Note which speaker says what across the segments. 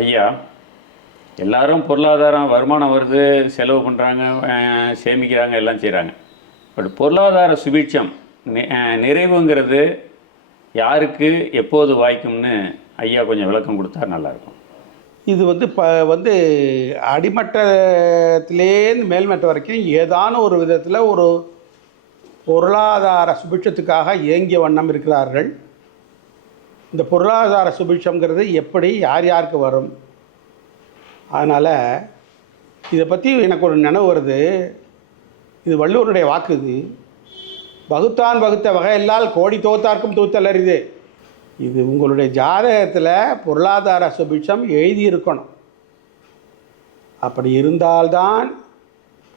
Speaker 1: ஐயா எல்லாரும் பொருளாதாரம் வருமானம் வருது செலவு பண்ணுறாங்க சேமிக்கிறாங்க எல்லாம் செய்கிறாங்க பட் பொருளாதார சுபீட்சம் நிறைவுங்கிறது யாருக்கு எப்போது வாய்க்கும்னு ஐயா கொஞ்சம் விளக்கம் கொடுத்தா நல்லாயிருக்கும்.
Speaker 2: இது வந்து ப வந்து அடிமட்டத்திலேருந்து மேல்மட்டம் வரைக்கும் ஏதான ஒரு விதத்தில் ஒரு பொருளாதார சுபிட்சத்துக்காக ஏங்கிய வண்ணம் இருக்கிறார்கள். இந்த பொருளாதார சுபிட்சம்ங்கிறது எப்படி யார் யாருக்கு வரும்? அதனால் இதை பற்றி எனக்கு ஒரு நினைவு வருது. இது வள்ளுவருடைய வாக்கு இது. வகுத்தான் வகுத்த வகையெல்லால் கோடி தோத்தார்க்கும் தூத்தல் இது இது உங்களுடைய ஜாதகத்தில் பொருளாதார சுபிட்சம் எழுதியிருக்கணும். அப்படி இருந்தால்தான்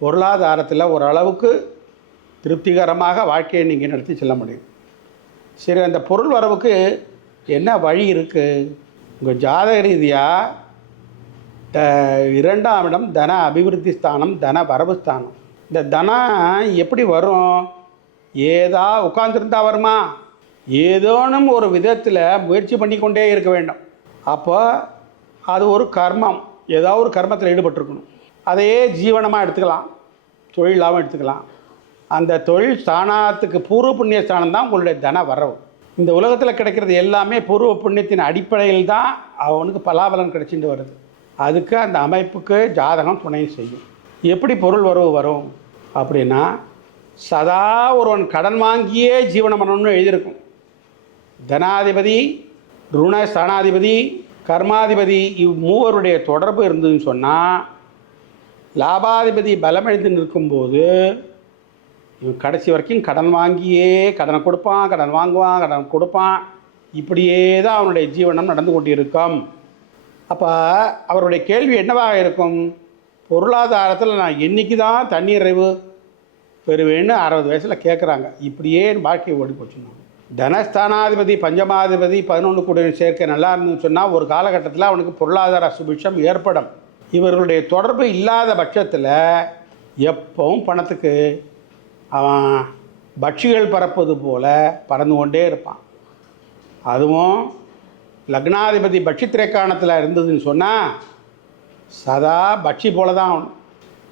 Speaker 2: பொருளாதாரத்தில் ஓரளவுக்கு திருப்திகரமாக வாழ்க்கையை நீங்கள் நடத்தி செல்ல முடியும். சரி அந்த பொருள் வரவுக்கு என்ன வழி இருக்குது உங்கள் ஜாதக ரீதியாக த இரண்டாம் இடம் தன அபிவிருத்தி ஸ்தானம் தன வரவு ஸ்தானம். இந்த தனம் எப்படி வரும்? ஏதா உட்காந்துருந்தா வருமா? ஏதோனும் ஒரு விதத்தில் முயற்சி பண்ணி கொண்டே இருக்க வேண்டும். அப்போ அது ஒரு கர்மம். ஏதோ ஒரு கர்மத்தில் ஈடுபட்டிருக்கணும். அதையே ஜீவனமாக எடுத்துக்கலாம். தொழிலாகவும் எடுத்துக்கலாம். அந்த தொழில் ஸ்தானத்துக்கு பூர்வ புண்ணிய ஸ்தானம் தான் உங்களுடைய தன வரவு. இந்த உலகத்தில் கிடைக்கிறது எல்லாமே பூர்வ புண்ணியத்தின் அடிப்படையில் தான் அவனுக்கு பலாபலன் கிடைச்சிட்டு வருது. அதுக்கு அந்த அமைப்புக்கு ஜாதகம் துணை செய்யும். எப்படி பொருள் வரவு வரும்? அப்படின்னா சதா ஒருவன் கடன் வாங்கியே ஜீவனம் பண்ணணும்னு எழுதியிருக்கும். தனாதிபதி ருண ஸ்தானாதிபதி கர்மாதிபதி இவ் மூவருடைய தொடர்பு இருந்ததுன்னு சொன்னால் லாபாதிபதி பலமடைந்து நிற்கும்போது இவன் கடைசி வரைக்கும் கடன் வாங்கியே கடனை கொடுப்பான் கடன் வாங்குவான் கடன் கொடுப்பான். இப்படியே தான் அவனுடைய ஜீவனம் நடந்து கொண்டிருக்கும். அப்போ அவருடைய கேள்வி என்னவாக இருக்கும்? பொருளாதாரத்தில் நான் என்னைக்கு தான் தண்ணீரைவு பெறுவேன்னு அறுபது வயசில் கேட்குறாங்க இப்படியே வாழ்க்கையை ஓடி போச்சுன்னா தனஸ்தானாதிபதி பஞ்சமாதிபதி பதினொன்று கூட சேர்க்கை நல்லா இருந்துன்னு சொன்னால் ஒரு காலகட்டத்தில் அவனுக்கு பொருளாதார சுபிட்சம் ஏற்படும். இவர்களுடைய தொடர்பு இல்லாத பட்சத்தில் எப்பவும் பணத்துக்கு அவன் பட்சிகள் பறப்பது போல பறந்து கொண்டே இருப்பான். அதுவும் லக்னாதிபதி பட்சி திரைக்காணத்தில் இருந்ததுன்னு சொன்னால் சதா பட்சி போல தான்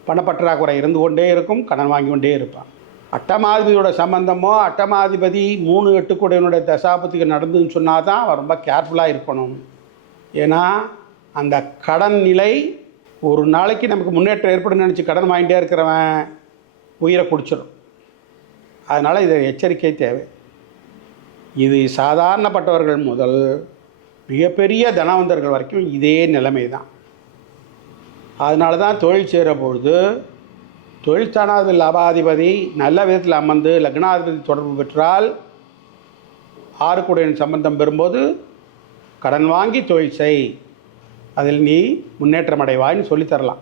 Speaker 2: பணப்பற்றாக்குறை இருந்து கொண்டே இருக்கும் கடன் வாங்கி கொண்டே இருப்பான். அட்டமாதிபதியோட சம்பந்தமோ அட்டமாதிபதி மூணு எட்டுக்குடையனுடைய தசாபத்திக்கு நடந்துன்னு சொன்னால் தான் அவன் ரொம்ப கேர்ஃபுல்லாக இருக்கணும். ஏன்னா அந்த கடன் நிலை ஒரு நாளைக்கு நமக்கு முன்னேற்றம் ஏற்படும் நினச்சி கடன் வாங்கிட்டே இருக்கிறவன் உயிரை குடிச்சிடும். அதனால் இது எச்சரிக்கை தேவை. இது சாதாரணப்பட்டவர்கள் முதல் மிகப்பெரிய தனவந்தர்கள் வரைக்கும் இதே நிலைமை தான் அதனால தான் தொழில் செய்கிற பொழுது தொழில் ஸ்தானாதிபதி லாபாதிபதி நல்ல விதத்தில் அமர்ந்து லக்னாதிபதி தொடர்பு பெற்றால் ஆறுக்குடையின் சம்பந்தம் பெறும்போது கடன் வாங்கி தொழில் செய். அதில் நீ முன்னேற்றம் அடைவாய்ன்னு சொல்லித் தரலாம்.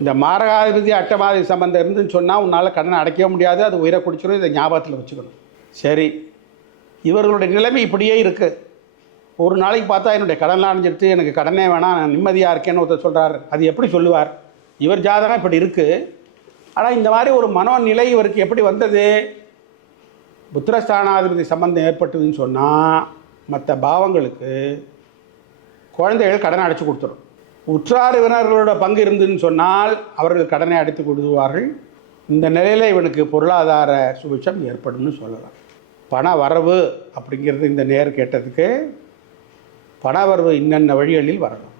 Speaker 2: இந்த மாரகாதிபதி அட்டவாதி சம்பந்தம் இருந்துன்னு சொன்னால் உன்னால் கடனை அடைக்கவே முடியாது அது உயிரை குடிச்சிடும் இதை ஞாபகத்தில் வச்சுக்கணும். சரி. இவர்களுடைய நிலைமை இப்படியே இருக்குது ஒரு நாளைக்கு பார்த்தா என்னுடைய கடன்லாம் அடைஞ்சிடுத்து எனக்கு கடனே வேணாம் நான் நிம்மதியாக இருக்கேன்னு ஒருத்தர் சொல்கிறார் அது எப்படி சொல்லுவார்? இவர் ஜாதகம் இப்படி இருக்குது ஆனால் இந்த மாதிரி ஒரு மனோநிலை இவருக்கு எப்படி வந்தது? புத்திரஸ்தானாதிபதி சம்பந்தம் ஏற்பட்டதுன்னு சொன்னால் மற்ற பாவங்களுக்கு குழந்தைகள் கடனை அடைச்சி கொடுத்துரும். உற்றார் இவனர்களோட பங்கு இருந்துன்னு சொன்னால் அவர்கள் கடனை அடைத்து கொடுத்துவார்கள். இந்த நிலையில் இவனுக்கு பொருளாதார சுபிட்சம் ஏற்படும்னு சொல்லலாம். பண வரவு அப்படிங்கிறது இந்த நேர் கேட்டதுக்கு பண வரவு இன்னென்ன வழிகளில் வரலாம்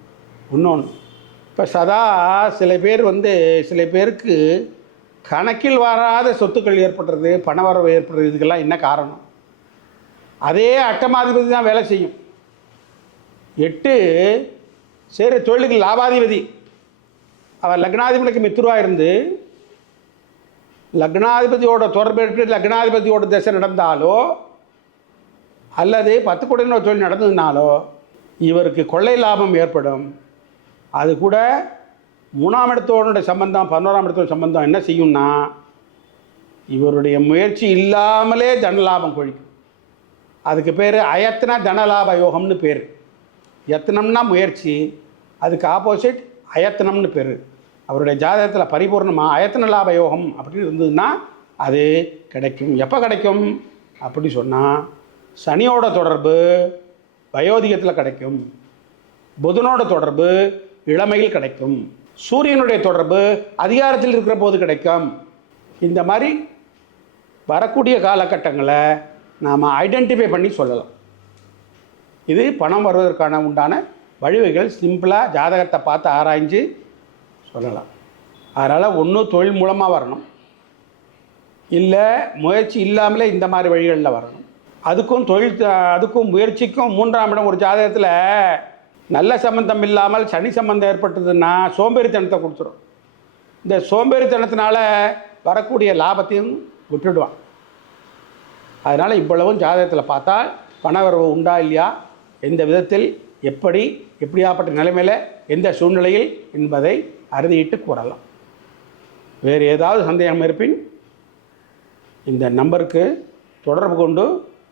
Speaker 2: இன்னொன்று இப்போ சதா சில பேர் வந்து சில பேருக்கு கணக்கில் வராத சொத்துக்கள் ஏற்படுறது பண வரவு ஏற்படுறது இதுக்கெல்லாம் என்ன காரணம்? அதே அட்டமாதிபதி தான் வேலை செய்யும். எட்டு சரி தொழிலுக்கு லாபாதிபதி. அவர் லக்னாதிபதிக்கு மித்ருவாக இருந்து லக்னாதிபதியோட தொடர்பேற்று லக்னாதிபதியோட திசை நடந்தாலோ அல்லது பத்து கோடினோட தொழில் நடந்ததுனாலோ இவருக்கு கொள்ளை லாபம் ஏற்படும். அது கூட மூணாம் இடத்தோட சம்பந்தம் பதினோராம் இடத்தோட சம்பந்தம் என்ன செய்யும்னா இவருடைய முயற்சி இல்லாமலே தன லாபம் கொழிக்கும். அதுக்கு பேர் அயத்தன தனலாப யோகம்னு பேர். யத்னம்னா முயற்சி அதுக்கு ஆப்போசிட் அயத்தனம்னு பேர். அவருடைய ஜாதகத்தில் பரிபூர்ணமாக அயத்தன லாப யோகம் அப்படின்னு இருந்ததுன்னா அது கிடைக்கும். எப்போ கிடைக்கும்? அப்படி சொன்னால் சனியோட தொடர்பு வயோதிகத்தில் கிடைக்கும். புதனோட தொடர்பு இளமையில் கிடைக்கும். சூரியனுடைய தொடர்பு அதிகாரத்தில் இருக்கிற போது கிடைக்கும். இந்த மாதிரி வரக்கூடிய காலகட்டங்களை நாம் ஐடென்டிஃபை பண்ணி சொல்லலாம். இது பணம் வருவதற்கான உண்டான வழிவகைகள் சிம்பிளாக ஜாதகத்தை பார்த்து ஆராய்ஞ்சு சொல்லலாம். அதனால் ஒன்றும் தொழில் மூலமாக வரணும். இல்லை முயற்சி இல்லாமலே இந்த மாதிரி வழிகளில் வரணும். அதுக்கும் தொழில் அதுக்கும் முயற்சிக்கும் மூன்றாம் இடம் ஒரு ஜாதகத்தில் நல்ல சம்பந்தம் இல்லாமல் சனி சம்பந்தம் ஏற்பட்டதுன்னா சோம்பேறித்தனத்தை கொடுத்துரும். இந்த சோம்பேறித்தனத்தினால வரக்கூடிய லாபத்தையும் விட்டுடுவான். அதனால் இவ்வளவும் ஜாதகத்தில் பார்த்தா பணவரவு உண்டா இல்லையா? எந்த விதத்தில் எப்படி எப்படியாப்பட்ட நிலைமையில் எந்த சூழ்நிலையில் என்பதை அறுதியிட்டு கூறலாம். வேறு ஏதாவது சந்தேகம் இருப்பின் இந்த நம்பருக்கு தொடர்பு கொண்டு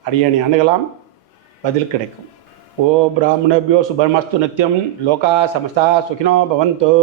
Speaker 2: அடியணி அணுகலாம். பதில் கிடைக்கும். ஓ பிராமணபியோ சுபமஸ்து நித்தியம் லோகா சமஸ்தா சுகினோ பவந்தோ.